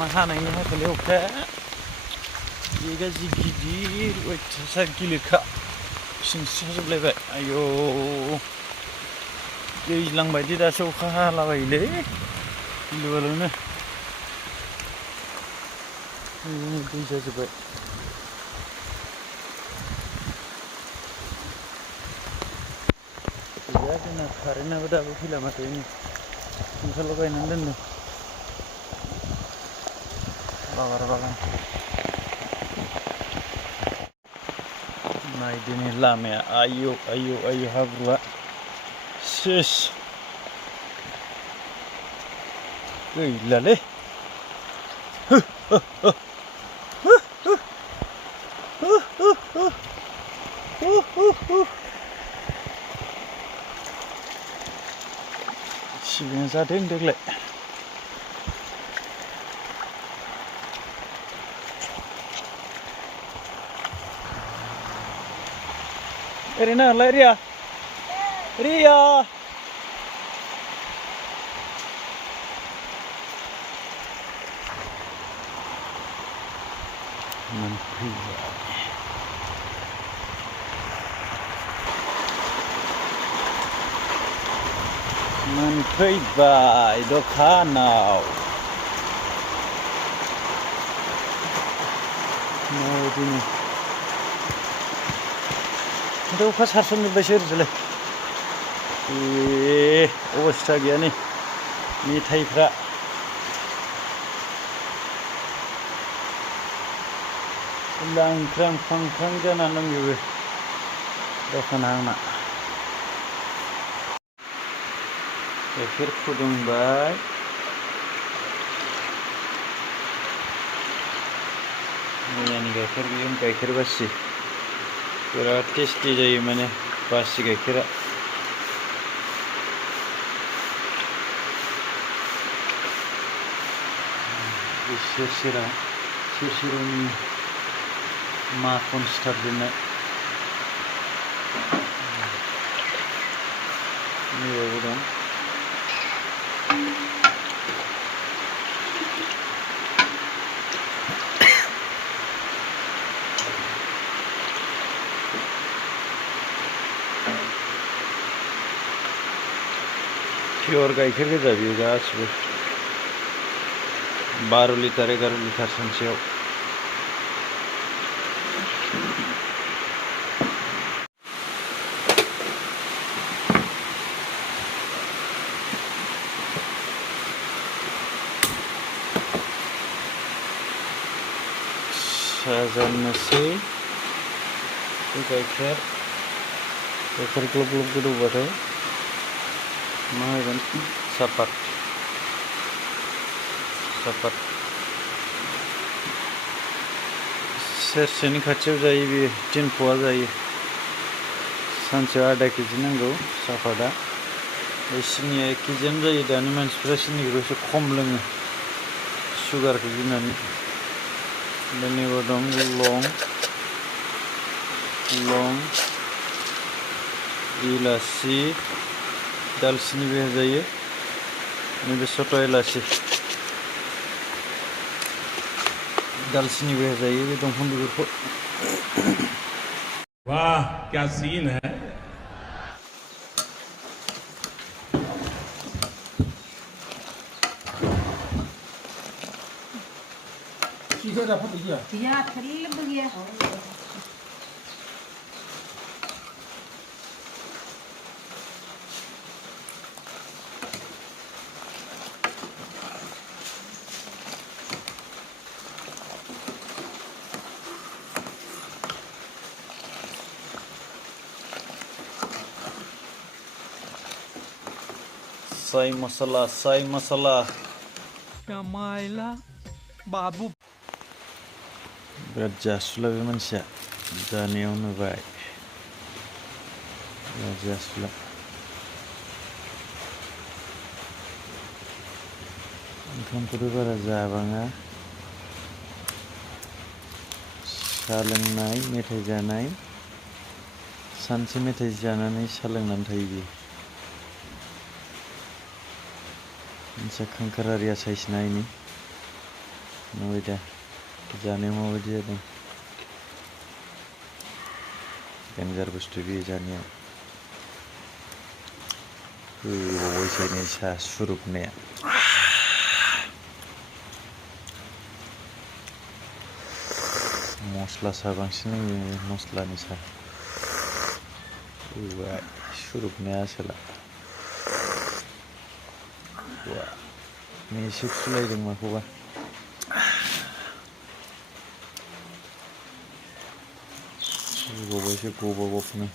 मा हानायनि हाखालै अखाया बे गाज्रि गिदिर अयथासार गिलिरखा सिंस्रिजोबलायबाय आयौ दैज्लां बायदि दासो अखा हालाबायोलै गिलु बालुनो दै जाजोब्बाय गैया जोंना कारेन्टआबो दाबो फैला माथो नै खुन्थाल' गायनानै दोनदों बागार बागान नायदो नै लामाया आयौ आयौ आयौ हाब्रुआ सेस गैलालै सिबिं जादों देग्लाय ओरैनो हरलाय रिया रिया मोनफैबाय दखानाव नायदिनि अखा सारसनजोब्बायसो ओरैजालाय अबस्था गैया नै मेथाइफ्रा लांख्रां फांख्रां जानानै दंजोबो दखाना आंना गाइखेर फुदुंबाय मैयानि गाइखेर बेयो गाइखेर बासि बिराद टेस्टि जायो माने बासि गाइखेरा सेरसेरावनि माखन सिथारजोबनाय नैयावबो दं पियर गाइखेर गोजा बेयो गासिबो 12 लिटार 11 लिटार सानसेयाव साजानोसै गाइखेर ग्लब ग्लब गोदौबाथाय मा होगोन सापात सेरसेनि खाथियाव जायो बेयो 3 पवा जायो सानसेयाव आधा केजि नांगौ सापाता बे सिनिया 1 केजियानो जायो दानि मानसिफ्रा सिनिखौ एसे खम लोङो सुगारखौ गिनानै बेनिबो दं लं इलासि दालसिनिबो होजायो नैबे सट' इलासि दालसिनिबो होजायो बे दंफां बिगुरखौ वाह क्या सीन है Iya, dapat iya. Iya, terlalu begitu. Sai masalah. Damailah, babu. Berat jasula be manusia. Jaनायावनो bye. Berat jasula. ओंखामखौथ' बारा जाबाङा. साहा लोंनाय, मेथाइ जानाय. सानसे मेथाइ जानानै साहा लोंनानै थायो बियो. मोनसे खांखारारिया साइस नायनि नुबाय दा जानायाव माबायदि जादों देनजार बुस्थु बेयो जानायाव गोबावैसो नै साहा सुरुबनाया मस्ला साहा बांसिन होयो मस्लानि साहा सुरुबनाया आसोला एसे सुलायदों माखौबा गबायसो गब' गबनो